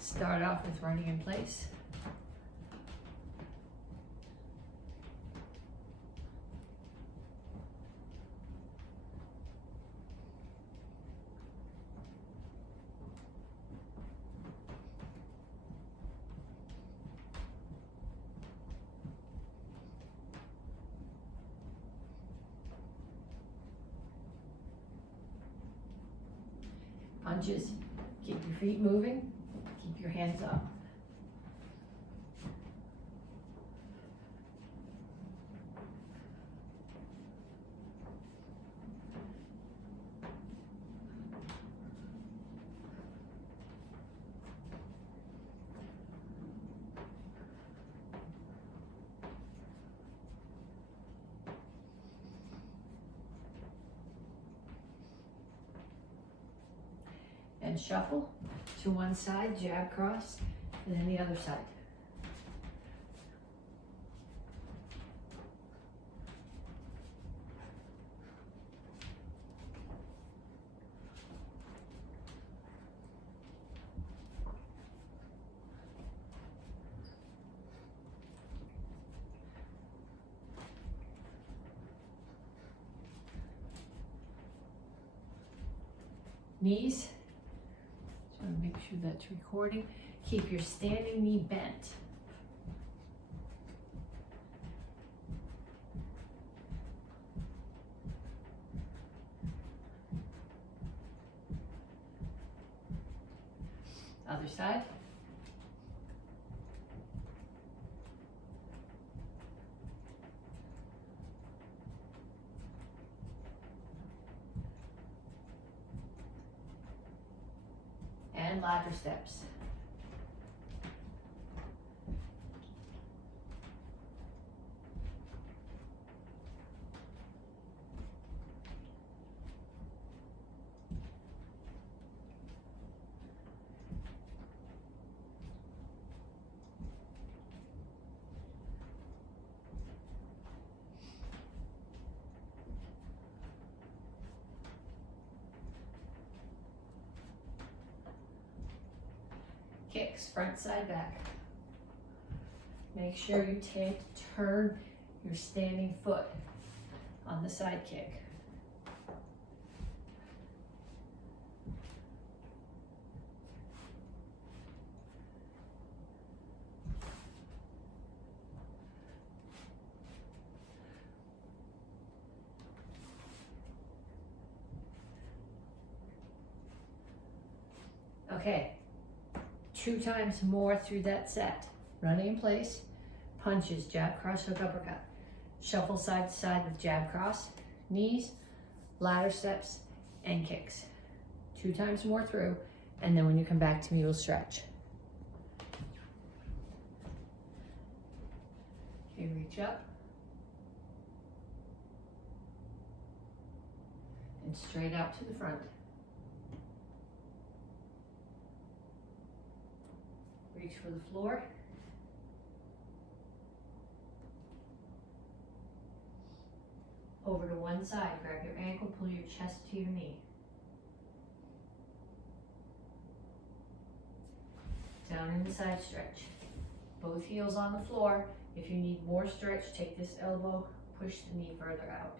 Start off with running in place. Punches, keep your feet moving, keep your hands up. And shuffle to one side, jab cross, and then the other side. Knees. So make sure that's recording. Keep your standing knee bent. Other side. And ladder steps. Kicks, front, side, back. Make sure you turn your standing foot on the side kick. Okay. 2 times more through that set. Running in place, punches, jab, cross, hook, uppercut. Shuffle side to side with jab, cross, knees, ladder steps, and kicks. 2 times more through, and then when you come back to me, we'll stretch. Okay, reach up. And straight out to the front. Reach for the floor. Over to one side, grab your ankle, pull your chest to your knee. Down in the side stretch. Both heels on the floor. If you need more stretch, take this elbow, push the knee further out.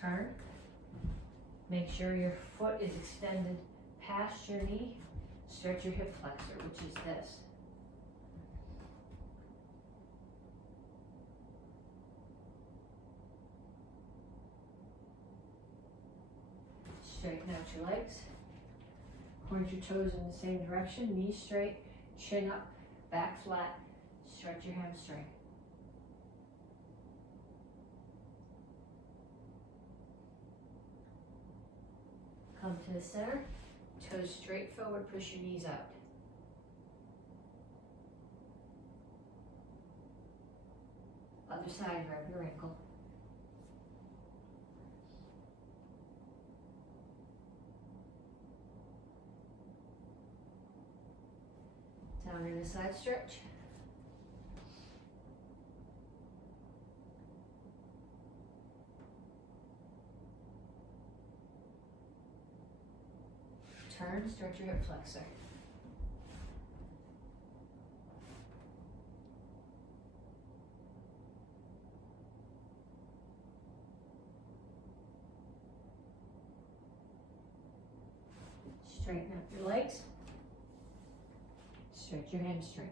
Turn. Make sure your foot is extended past your knee. Stretch your hip flexor, which is this. Straighten out your legs. Point your toes in the same direction. Knees straight, chin up, back flat. Stretch your hamstring. Come to the center, toes straight forward, push your knees out. Other side, grab your ankle. Down in a side stretch. turn, stretch your hip flexor. Straighten up your legs. Stretch your hamstring.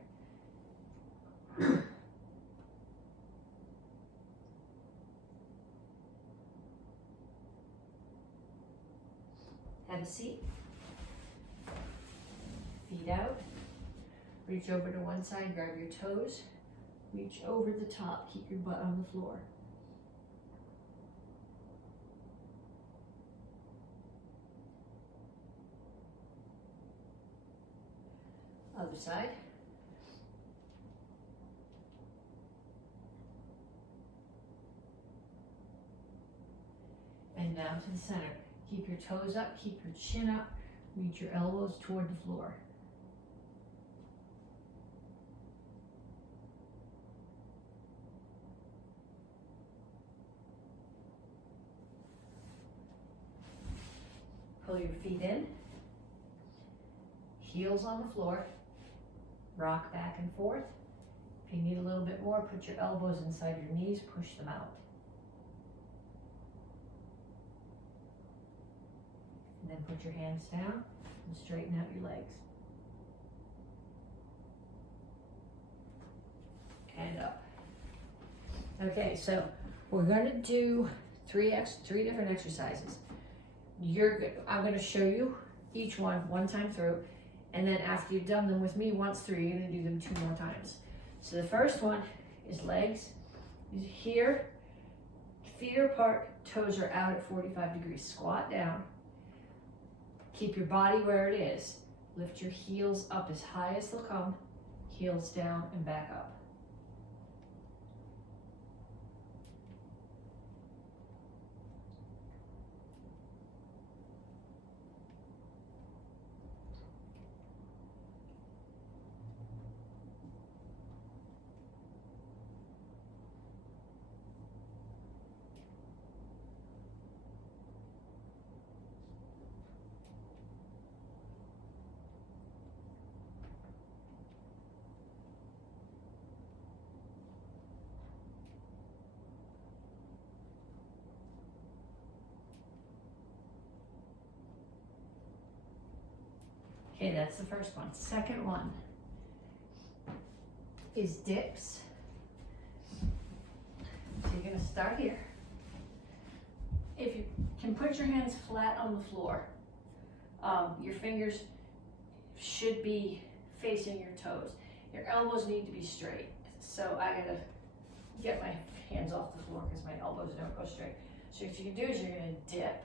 Have a seat. Feet out. Reach over to one side, grab your toes. Reach over the top, keep your butt on the floor. Other side. And down to the center. Keep your toes up, keep your chin up, reach your elbows toward the floor. Pull your feet in, heels on the floor, rock back and forth. If you need a little bit more, put your elbows inside your knees, push them out. And then put your hands down and straighten out your legs. And up. Okay, so we're gonna do three different exercises. I'm gonna show you each one time through, and then after you've done them with me once through, you're gonna do them 2 more times. So the first one is legs. Here, feet are apart, toes are out at 45 degrees. Squat down. Keep your body where it is. Lift your heels up as high as they'll come, heels down and back up. Okay, that's the first one. Second one is dips. So you're gonna start here. If you can put your hands flat on the floor, your fingers should be facing your toes. Your elbows need to be straight. So I gotta get my hands off the floor because my elbows don't go straight. So what you can do is you're gonna dip.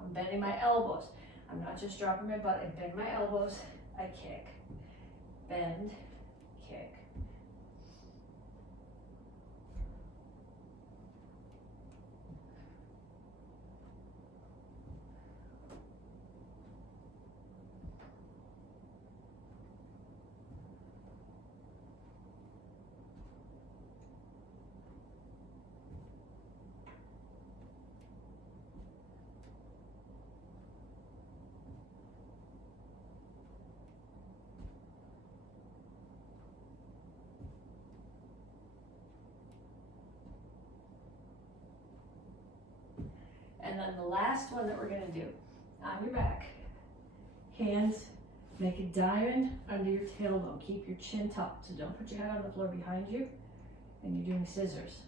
I'm bending my elbows. I'm not just dropping my butt, I bend my elbows, I kick. Bend, kick. And then the last one that we're gonna do, on your back, hands, make a diamond under your tailbone. Keep your chin tucked, so don't put your head on the floor behind you, and you're doing scissors.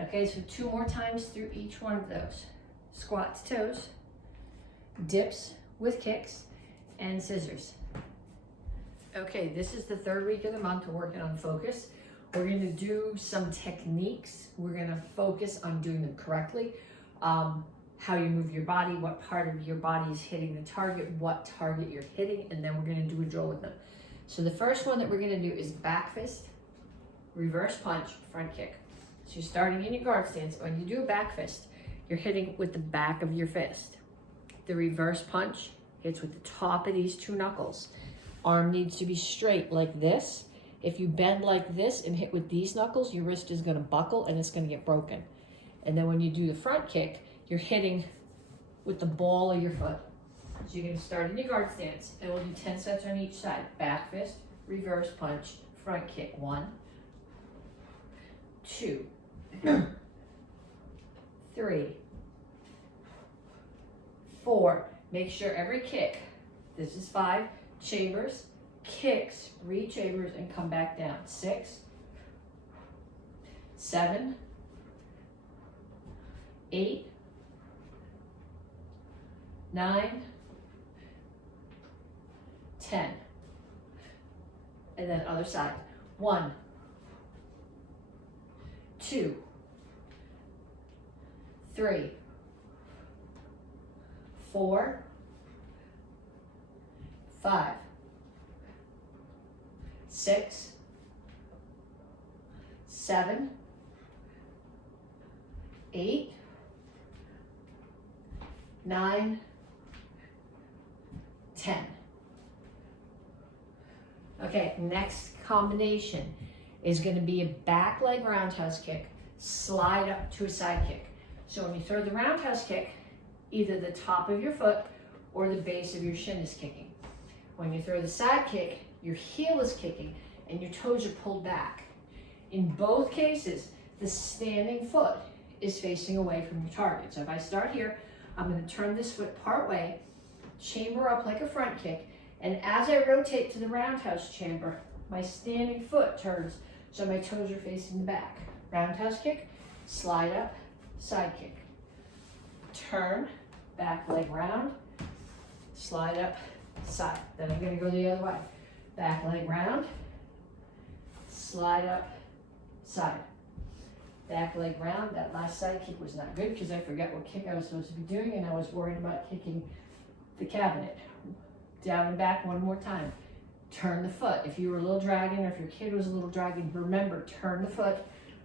Okay, so 2 more times through each one of those. Squats, toes, dips with kicks, and scissors. Okay, this is the 3rd week of the month. We're working on focus. We're going to do some techniques. We're going to focus on doing them correctly. How you move your body, what part of your body is hitting the target, what target you're hitting, and then we're going to do a drill with them. So the first one that we're going to do is back fist, reverse punch, front kick. So you're starting in your guard stance. When you do a back fist, you're hitting with the back of your fist. The reverse punch hits with the top of these two knuckles. Arm needs to be straight like this. If you bend like this and hit with these knuckles, your wrist is going to buckle and it's going to get broken. And then when you do the front kick, you're hitting with the ball of your foot. So you're going to start in your guard stance, and we'll do 10 sets on each side. Back fist, reverse punch, front kick. 1, 2, 3, 4. Make sure every kick, this is 5, chambers, kicks, re-chambers, and come back down. 6, 7, 8, 9, 10. And then other side. 1, 2, 3, 4, 5, 6, 7, 8, 9, 10. Okay, next combination is going to be a back leg roundhouse kick, slide up to a side kick. So when you throw the roundhouse kick, either the top of your foot or the base of your shin is kicking. When you throw the side kick, your heel is kicking and your toes are pulled back. In both cases, the standing foot is facing away from your target. So if I start here, I'm going to turn this foot part way, chamber up like a front kick, and as I rotate to the roundhouse chamber, my standing foot turns so my toes are facing the back. Roundhouse kick, slide up, side kick. Turn, back leg round, slide up, side. Then I'm going to go the other way. Back leg round, slide up, side. Back leg round. That last side kick was not good because I forgot what kick I was supposed to be doing and I was worried about kicking the cabinet. Down and back one more time. Turn the foot. If you were a little dragging or if your kid was a little dragging, remember, turn the foot.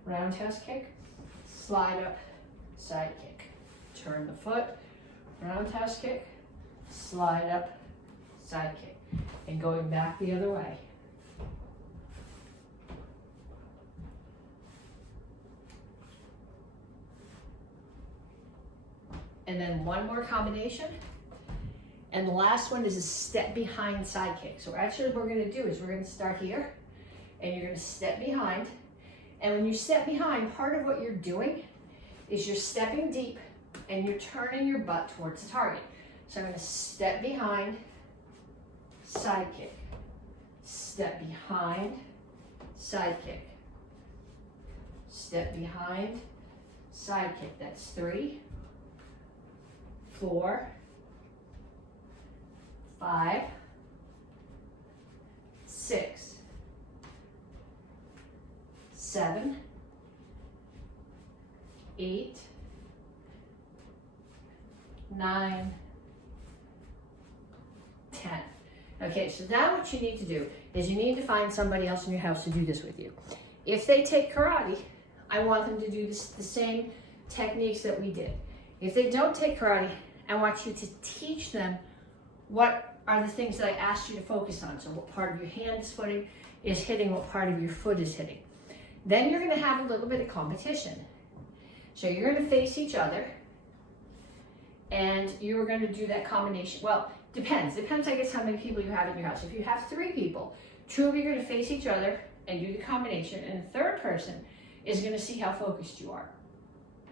Roundhouse kick, slide up, side kick. Turn the foot, roundhouse kick, slide up, side kick. And going back the other way. And then one more combination. And the last one is a step behind side kick. So actually what we're going to do is we're going to start here and you're going to step behind. And when you step behind, part of what you're doing is you're stepping deep and you're turning your butt towards the target. So I'm going to step behind, side kick. Step behind, side kick. Step behind, side kick. That's 3, 4, 5, 6, 7, 8, 9, 10. Okay, so now what you need to do is you need to find somebody else in your house to do this with you. If they take karate, I want them to do the same techniques that we did. If they don't take karate, I want you to teach them what are the things that I asked you to focus on. So what part of your hand is hitting, what part of your foot is hitting. Then you're going to have a little bit of competition. So you're going to face each other and you're going to do that combination. Well, depends, I guess, how many people you have in your house. If you have 3 people, 2 of you are going to face each other and do the combination, and the third person is going to see how focused you are.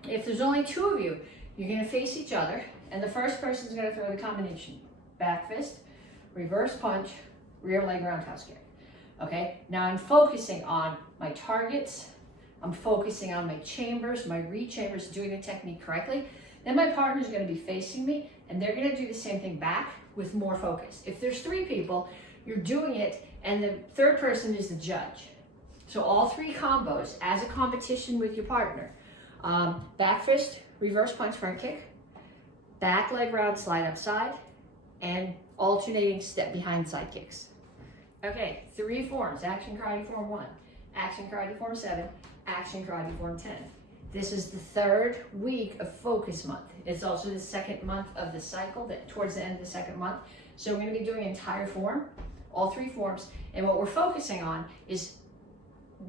If there's only 2 of you, you're going to face each other, and the first person is going to throw the combination. Back fist, reverse punch, rear leg roundhouse kick. Okay, now I'm focusing on my targets, I'm focusing on my chambers, my re-chambers, doing the technique correctly. Then my partner is going to be facing me, and they're going to do the same thing back with more focus. If there's 3 people, you're doing it, and the third person is the judge. So all three combos as a competition with your partner. Back fist, reverse punch, front kick, back leg round, slide up side, and alternating step behind side kicks. Okay, 3 forms: Action Karate Form 1, Action Karate Form 7, Action Karate Form 10. This is the 3rd week of Focus Month. It's also the 2nd month of the cycle, that towards the end of the 2nd month. So we're going to be doing entire form, all 3 forms, and what we're focusing on is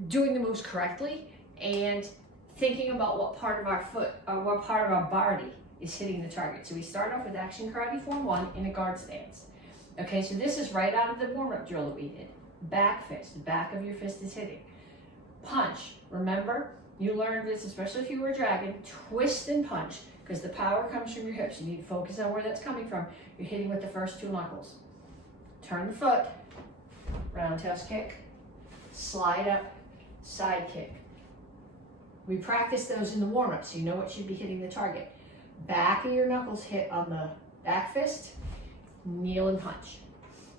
doing the moves correctly and thinking about what part of our foot or what part of our body is hitting the target. So we start off with Action Karate Form 1 in a guard stance. Okay, so this is right out of the warm-up drill that we did. Back fist, the back of your fist is hitting. Punch, remember, you learned this, especially if you were a dragon, twist and punch, because the power comes from your hips. You need to focus on where that's coming from. You're hitting with the first 2 knuckles. Turn the foot, roundhouse kick, slide up, side kick. We practice those in the warm-up, so you know what should be hitting the target. Back of your knuckles hit on the back fist, kneel and punch.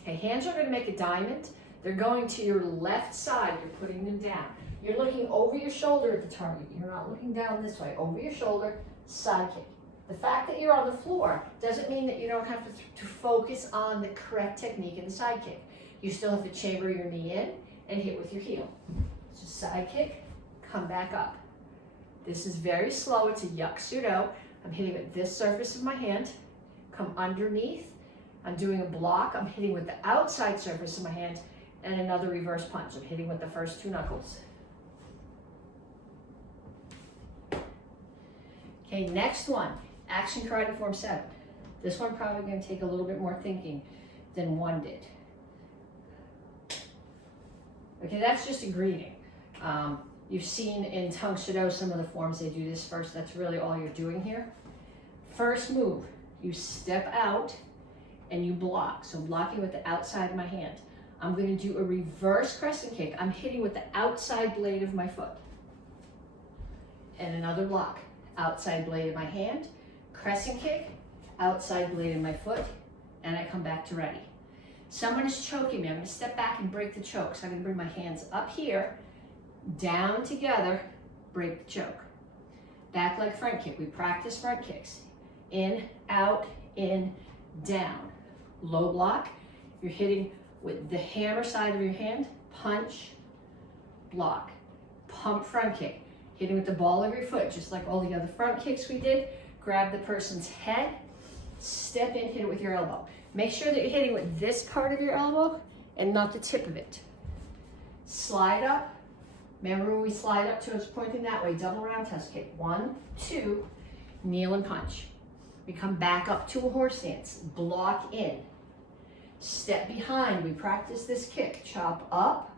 Okay, hands are going to make a diamond. They're going to your left side. You're putting them down. You're looking over your shoulder at the target. You're not looking down this way. Over your shoulder, side kick. The fact that you're on the floor doesn't mean that you don't have to focus on the correct technique in the side kick. You still have to chamber your knee in and hit with your heel. So side kick, come back up. This is very slow. It's a Gup Sword Do. I'm hitting with this surface of my hand. Come underneath. I'm doing a block. I'm hitting with the outside surface of my hand and another reverse punch. I'm hitting with the first 2 knuckles. Okay, next one, Action Karate Form 7. This one probably going to take a little bit more thinking than 1 did. Okay, that's just a greeting. You've seen in Tang Soo Do some of the forms, they do this first. That's really all you're doing here. First move, you step out and you block. So I'm blocking with the outside of my hand. I'm going to do a reverse crescent kick. I'm hitting with the outside blade of my foot. And another block. Outside blade of my hand, crescent kick, outside blade of my foot, and I come back to ready. Someone is choking me. I'm going to step back and break the choke. So I'm going to bring my hands up here, down together, break the choke. Back leg front kick. We practice front kicks. In, out, in, down. Low block. You're hitting with the hammer side of your hand, punch, block, pump front kick. Hitting with the ball of your foot, just like all the other front kicks we did. Grab the person's head, step in, hit it with your elbow. Make sure that you're hitting with this part of your elbow and not the tip of it. Slide up. Remember when we slide up to us pointing that way, double roundhouse kick. 1, 2, kneel and punch. We come back up to a horse stance, block in. Step behind, we practice this kick. Chop up,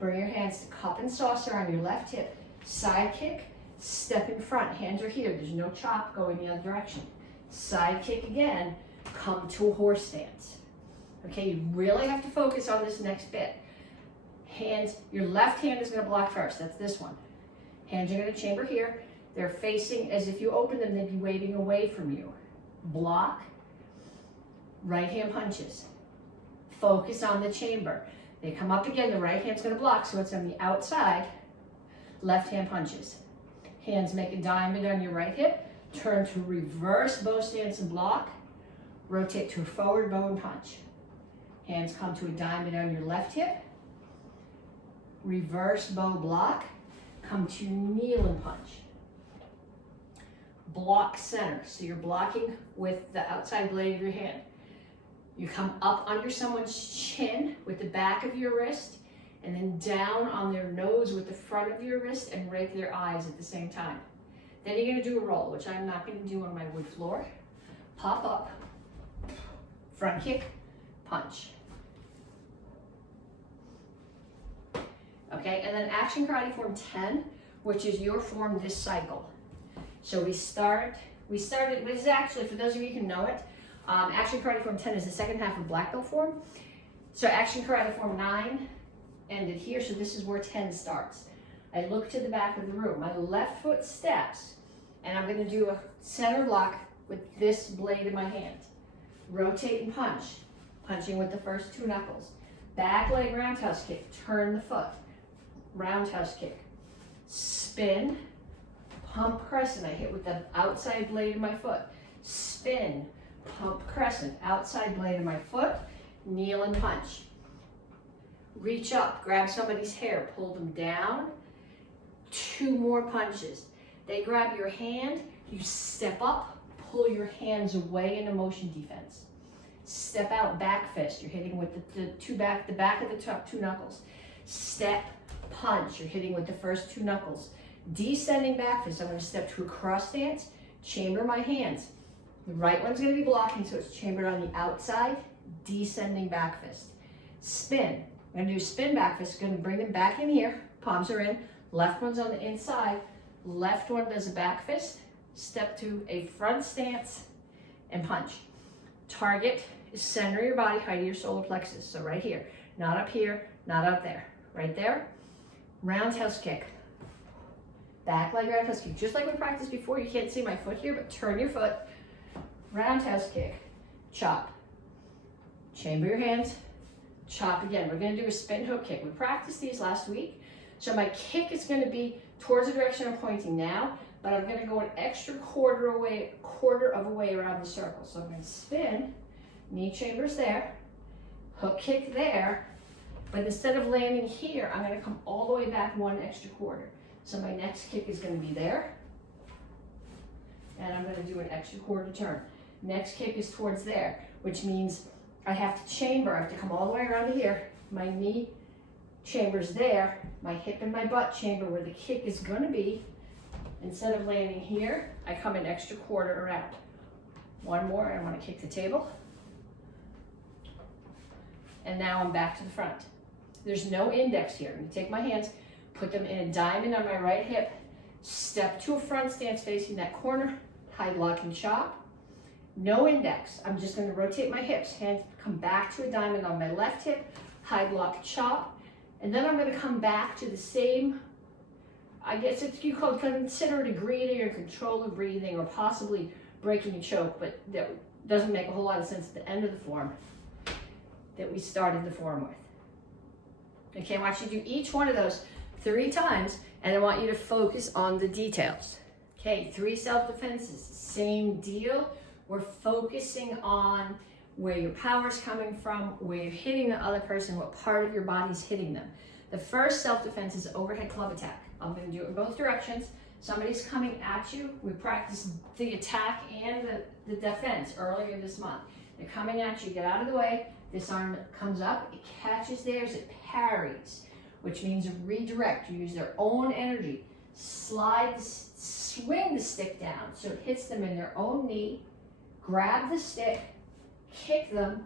bring your hands to cup and saucer on your left hip. Side kick, step in front, hands are here. There's no chop going the other direction. Side kick again, come to a horse stance. Okay, you really have to focus on this next bit. Hands, your left hand is going to block first. That's this one. Hands are going to chamber here. They're facing, as if you open them, they'd be waving away from you. Block, right hand punches. Focus on the chamber. They come up again, the right hand's going to block, so it's on the outside. Left hand punches. Hands make a diamond on your right hip. Turn to reverse bow stance and block. Rotate to a forward bow and punch. Hands come to a diamond on your left hip. Reverse bow block. Come to kneel and punch. Block center. So you're blocking with the outside blade of your hand. You come up under someone's chin with the back of your wrist, and then down on their nose with the front of your wrist and rake their eyes at the same time. Then you're going to do a roll, which I'm not going to do on my wood floor. Pop up, front kick, punch. Okay, and then Action Karate Form 10, which is your form this cycle. So we started, this is actually, for those of you who can know it, Action Karate Form 10 is the second half of Black Belt form. So Action Karate Form 9 ended here, so this is where 10 starts. I look to the back of the room. My left foot steps, and I'm going to do a center block with this blade in my hand. Rotate and punch, punching with the first 2 knuckles. Back leg roundhouse kick, turn the foot. roundhouse kick, spin, pump crescent. I hit with the outside blade of my foot. Spin, pump crescent, outside blade of my foot, kneel and punch. Reach up, grab somebody's hair, pull them down. 2 more punches. They grab your hand, you step up, pull your hands away in a motion defense. Step out, back fist. You're hitting with the back of the top 2 knuckles. Step, punch. You're hitting with the first 2 knuckles. Descending back fist. I'm going to step to a cross stance, chamber my hands. The right one's going to be blocking, so it's chambered on the outside. Descending back fist. Spin. I'm going to do a spin back fist. Going to bring them back in here. Palms are in. Left one's on the inside. Left one does a back fist. Step to a front stance and punch. Target is center of your body, height of your solar plexus. So right here, not up here, not up there. Right there. Roundhouse kick. Back leg roundhouse kick. Just like we practiced before, you can't see my foot here, but turn your foot. Roundhouse kick. Chop. Chamber your hands. Chop again. We're going to do a spin hook kick. We practiced these last week. So my kick is going to be towards the direction I'm pointing now, but I'm going to go an extra quarter of a way around the circle. So I'm going to spin, knee chambers there, hook kick there, but instead of landing here, I'm going to come all the way back 1 extra quarter. So my next kick is going to be there, and I'm going to do an extra quarter turn. Next kick is towards there, which means I have to chamber. I have to come all the way around to here. My knee chambers there, my hip and my butt chamber where the kick is going to be. Instead of landing here, I come an extra quarter around. 1 more, I want to kick the table. And now I'm back to the front. There's no index here. I'm going to take my hands, put them in a diamond on my right hip, step to a front stance facing that corner, high block and chop. No index. I'm just going to rotate my hips, hands come back to a diamond on my left hip, high block chop, and then I'm going to come back to the same, I guess if you consider it a breathing or control of breathing or possibly breaking a choke, but that doesn't make a whole lot of sense at the end of the form that we started the form with. Okay, I want you to do each one of those 3 times, and I want you to focus on the details. Okay, 3 self-defenses, same deal. We're focusing on where your power's coming from, where you're hitting the other person, what part of your body's hitting them. The first self-defense is overhead club attack. I'm going to do it in both directions. Somebody's coming at you. We practiced the attack and the defense earlier this month. They're coming at you, get out of the way. This arm comes up, it catches theirs, it parries, which means redirect. You use their own energy. Swing the stick down so it hits them in their own knee. Grab the stick, kick them,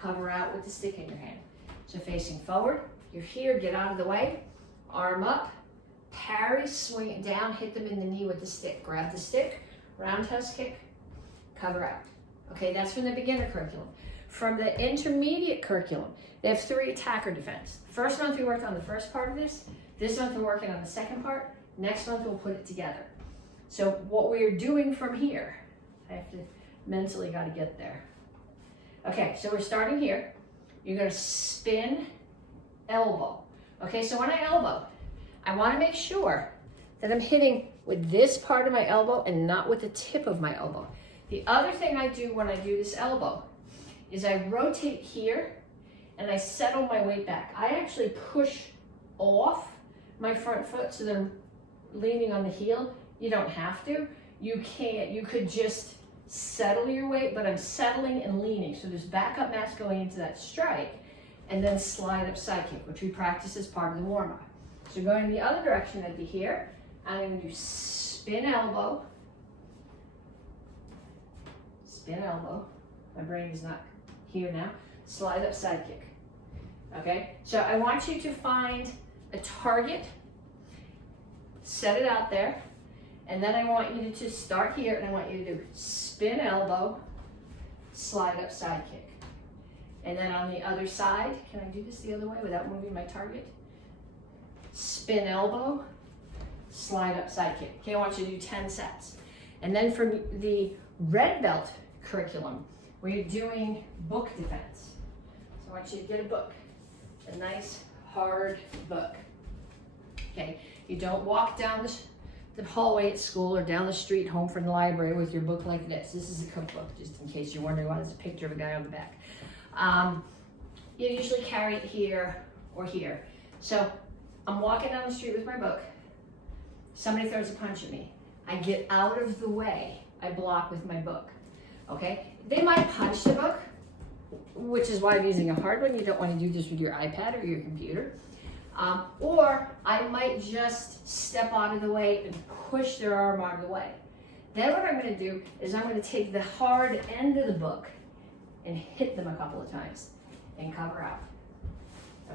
cover out with the stick in your hand. So facing forward, you're here, get out of the way, arm up, parry, swing it down, hit them in the knee with the stick. Grab the stick, roundhouse kick, cover out. Okay, that's from the beginner curriculum. From the intermediate curriculum, they have 3 attacker defense. First month we worked on the first part of this. This month we're working on the second part. Next month we'll put it together. So what we're doing from here, I have to mentally got to get there. Okay, so we're starting here. You're going to spin, elbow. Okay, so when I elbow, I want to make sure that I'm hitting with this part of my elbow and not with the tip of my elbow. The other thing I do when I do this elbow is I rotate here and I settle my weight back. I actually push off my front foot so they're leaning on the heel. You don't have to. You can't. You could just settle your weight, but I'm settling and leaning. So there's backup mass going into that strike, and then slide up sidekick, which we practice as part of the warm-up. So going in the other direction, I'd be here. I'm going to do spin elbow. Spin elbow. My brain is not here now. Slide up sidekick. Okay? So I want you to find a target, set it out there, and then I want you to just start here, and I want you to do spin elbow, slide up sidekick. And then on the other side, can I do this the other way without moving my target? Spin elbow, slide up sidekick. Okay, I want you to do 10 sets. And then from the red belt curriculum, where you're doing book defense. So I want you to get a book, a nice hard book. okay? You don't walk down the hallway at school or down the street home from the library with your book like this. This is a cookbook, just in case you're wondering why there's a picture of a guy on the back. You usually carry it here or here. So I'm walking down the street with my book. Somebody throws a punch at me. I get out of the way. I block with my book, okay? They might punch the book, which is why I'm using a hard one. You don't want to do this with your iPad or your computer. Or I might just step out of the way and push their arm out of the way. Then what I'm going to do is I'm going to take the hard end of the book and hit them a couple of times and cover out.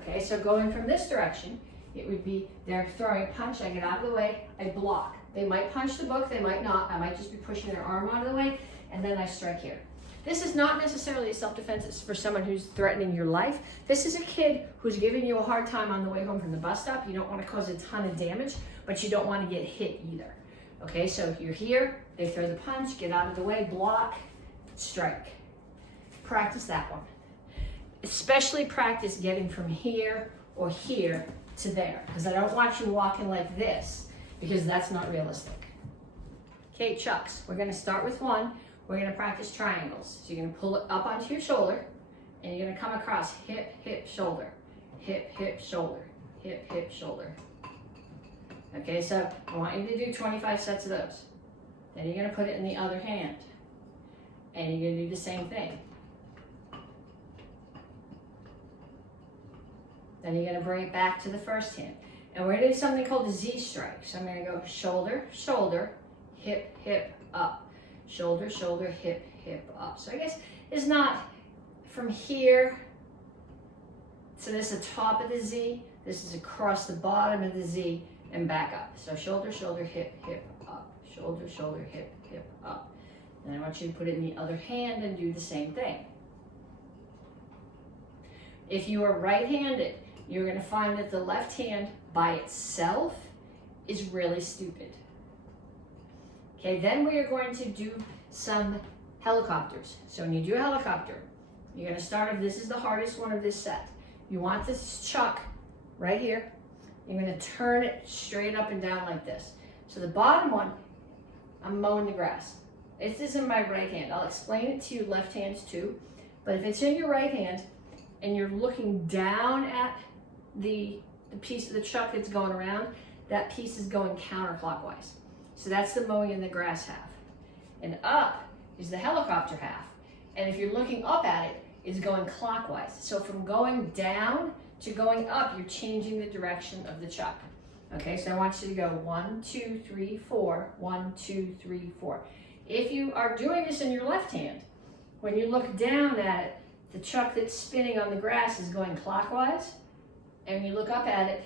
Okay, so going from this direction, it would be they're throwing a punch, I get out of the way, I block. They might punch the book, they might not. I might just be pushing their arm out of the way, and then I strike here. This is not necessarily a self-defense. It's for someone who's threatening your life. This is a kid who's giving you a hard time on the way home from the bus stop. You don't want to cause a ton of damage, but you don't want to get hit either. Okay, so you're here, they throw the punch, get out of the way, block, strike. Practice that one. Especially practice getting from here or here to there, because I don't want you walking like this, because that's not realistic. Okay, chucks. We're going to start with one. We're going to practice triangles. So you're going to pull it up onto your shoulder, and you're going to come across hip, hip, shoulder, hip, hip, shoulder, hip, hip, shoulder. Okay, so I want you to do 25 sets of those. Then you're going to put it in the other hand, and you're going to do the same thing. Then you're going to bring it back to the first hand. And we're going to do something called a Z strike. So I'm going to go shoulder, shoulder, hip, hip, up. Shoulder, shoulder, hip, hip, up. So I guess it's not from here to this, the top of the Z. This is across the bottom of the Z and back up. So shoulder, shoulder, hip, hip, up. Shoulder, shoulder, hip, hip, up. And I want you to put it in the other hand and do the same thing. If you are right-handed, you're going to find that the left hand by itself is really stupid. Okay, then we are going to do some helicopters. So when you do a helicopter, you're going to start off, this is the hardest one of this set. You want this chuck right here. You're going to turn it straight up and down like this. So the bottom one, I'm mowing the grass. This is in my right hand. I'll explain it to you left hands too. But if it's in your right hand and you're looking down at the piece of the chuck that's going around, that piece is going counterclockwise. So that's the mowing in the grass half. And up is the helicopter half. And if you're looking up at it, it's going clockwise. So from going down to going up, you're changing the direction of the chuck. Okay, so I want you to go 1, 2, 3, 4, 1, 2, 3, 4. If you are doing this in your left hand, when you look down at it, the chuck that's spinning on the grass is going clockwise, and when you look up at it,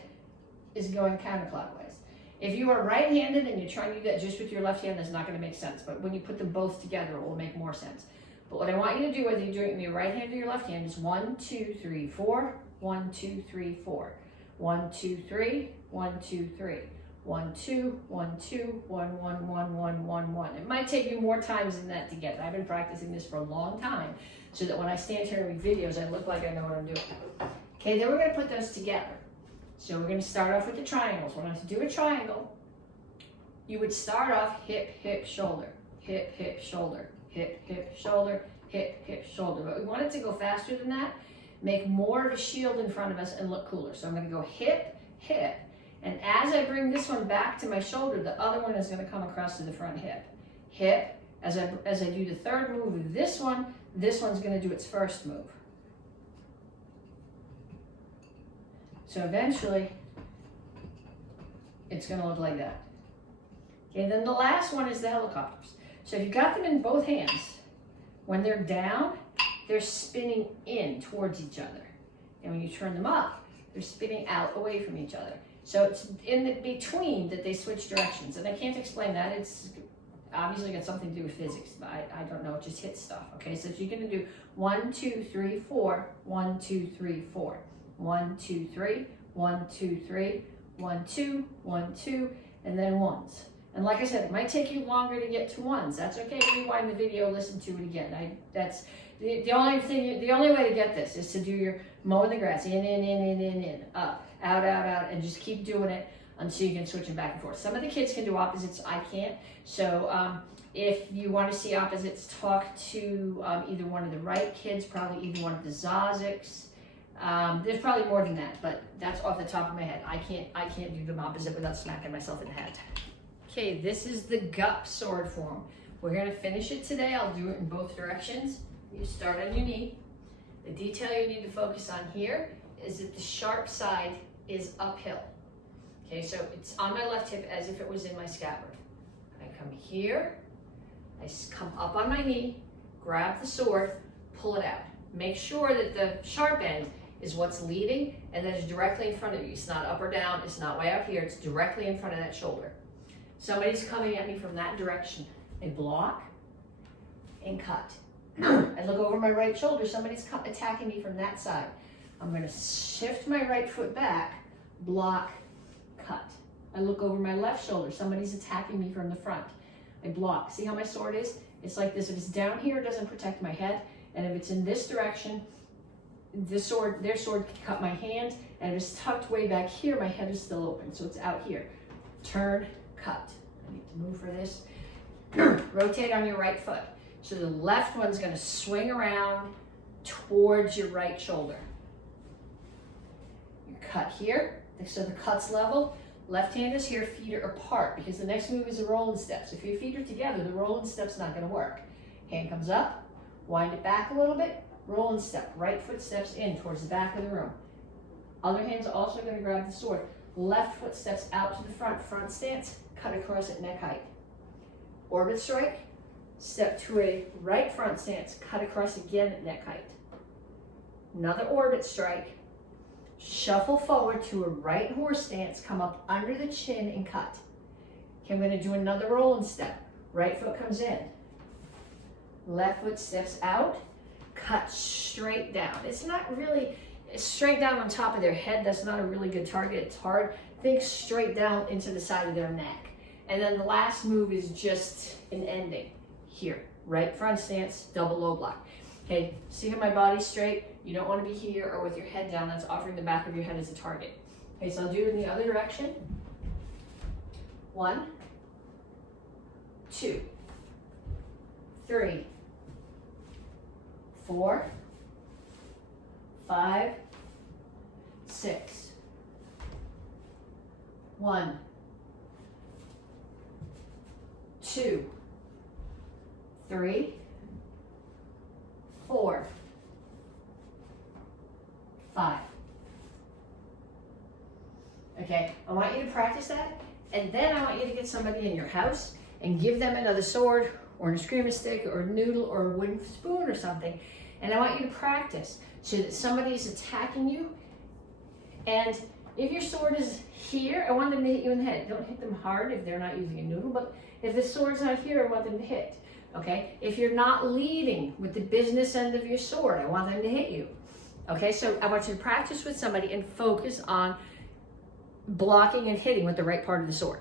is going counterclockwise. If you are right-handed and you're trying to do that just with your left hand, that's not going to make sense. But when you put them both together, it will make more sense. But what I want you to do, whether you're doing it in your right hand or your left hand, is 1, 2, 3, 4, 1, 2, 3, 4, 1, 2, 3, 1, 2, 3, 1, 2, 1, 2, 1, 1, 1, 1, 1, 1. It might take you more times than that to get it. I've been practicing this for a long time, so that when I stand here and make videos, I look like I know what I'm doing. Okay, then we're going to put those together. So we're going to start off with the triangles. When I do a triangle, you would start off hip, hip, shoulder, hip, hip, shoulder, hip, hip, shoulder, hip, hip, shoulder. But we want it to go faster than that, make more of a shield in front of us and look cooler. So I'm going to go hip, hip. And as I bring this one back to my shoulder, the other one is going to come across to the front hip. Hip. As I do the third move of this one's going to do its first move. So eventually, it's going to look like that. Okay, then the last one is the helicopters. So if you've got them in both hands, when they're down, they're spinning in towards each other. And when you turn them up, they're spinning out away from each other. So it's in the between that they switch directions. And I can't explain that. It's obviously got something to do with physics, but I don't know. It just hits stuff. Okay, so you're going to do 1, 2, 3, 4, 1, 2, 3, 4. 1, 2, 3, 1, 2, 3, 1, 2, 1, 2, and then ones. And like I said, it might take you longer to get to ones. That's okay. Rewind the video, listen to it again. That's the only way to get this is to do your mowing the grass in, up, out, and just keep doing it until you can switch them back and forth. Some of the kids can do opposites, I can't. So if you want to see opposites, talk to either one of the right kids, probably either one of the Zaziks. There's probably more than that, but that's off the top of my head. I can't do them opposite without smacking myself in the head. Okay, this is the Gup Sword Form. We're gonna finish it today. I'll do it in both directions. You start on your knee. The detail you need to focus on here is that the sharp side is uphill. Okay, so it's on my left hip as if it was in my scabbard. I come here, I come up on my knee, grab the sword, pull it out. Make sure that the sharp end is what's leading and that it's directly in front of you. It's not up or down, it's not way out here, it's directly in front of that shoulder. Somebody's coming at me from that direction. I block and cut. I look over my right shoulder, somebody's attacking me from that side. I'm gonna shift my right foot back, block, cut. I look over my left shoulder, somebody's attacking me from the front. I block. See how my sword is? It's like this. If it's down here, it doesn't protect my head. And if it's in this direction, their sword can cut my hand. And if it's tucked way back here, my head is still open. So it's out here. Turn, cut. I need to move for this. Rotate on your right foot. So the left one's gonna swing around towards your right shoulder. You cut here, so the cut's level. Left hand is here, feet are apart, because the next move is a rolling steps. If your feet are together, the rolling step's not gonna work. Hand comes up, wind it back a little bit, rolling step. Right foot steps in towards the back of the room. Other hand's also gonna grab the sword. Left foot steps out to the front, front stance, cut across at neck height. Orbit strike, step to a right front stance, cut across again at neck height. Another orbit strike, shuffle forward to a right horse stance, come up under the chin and cut. Okay, I'm going to do another rolling step. Right foot comes in. Left foot steps out, cut straight down. It's not really straight down on top of their head. That's not a really good target. It's hard. Think straight down into the side of their neck. And then the last move is just an ending. Here, right front stance, double low block. Okay, see how my body's straight? You don't want to be here or with your head down. That's offering the back of your head as a target. Okay, so I'll do it in the other direction. 1, 2, 3, 4, 5, 6. 1, 2, 3, 4, 5. Okay, I want you to practice that, and then I want you to get somebody in your house and give them another sword or a screamer stick or a noodle or a wooden spoon or something, and I want you to practice so that somebody's attacking you, and if your sword is here, I want them to hit you in the head. Don't hit them hard if they're not using a noodle, but if the sword's not here, I want them to hit. Okay, if you're not leading with the business end of your sword, I want them to hit you. Okay, so I want you to practice with somebody and focus on blocking and hitting with the right part of the sword.